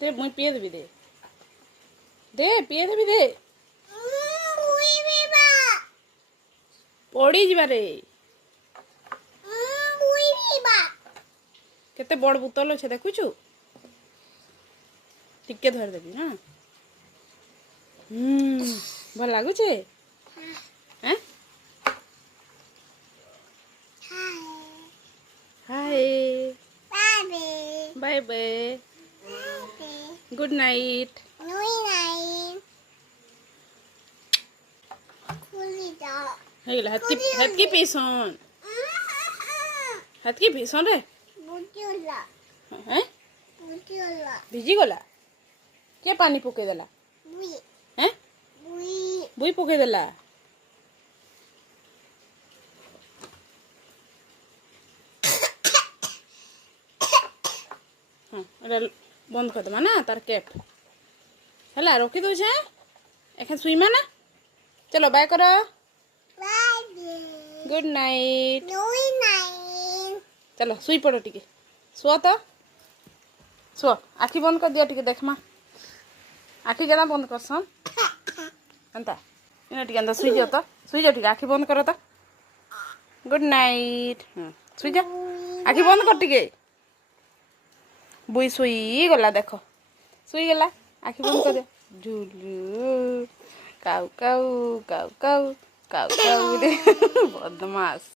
दे मुई पिए देबी दे दे पिए देबी दे पड़ी जिबा रे केते बड़ बोतल अच्छे देखुचु टिके धर देबी ना भल लागुचे हैं hi bye bye good night हेला हाथ की पीसन रे हैं भिजी गला के पानी पके देला हैं बुई पके देला हाँ एटा बंद कर दमा ना तार कैप है रखी दो एखन सुईमा ना चलो बाय करो गुड नाइट चलो सुई पड़ो टिके शुआ तो शुआ आखि बंद कर दिया टिके देखमा आखि जना बंद करसन एंता इना टिके अंदर सुई जाओ टिके आखि बंद करो तो गुड नाइट सुई जा आखि बंद कर टिके बुई सुई गला देखो सुई गला आखि बंद कर दे झुलू काऊ काऊ काऊ काऊ काऊ काऊ बदमाश।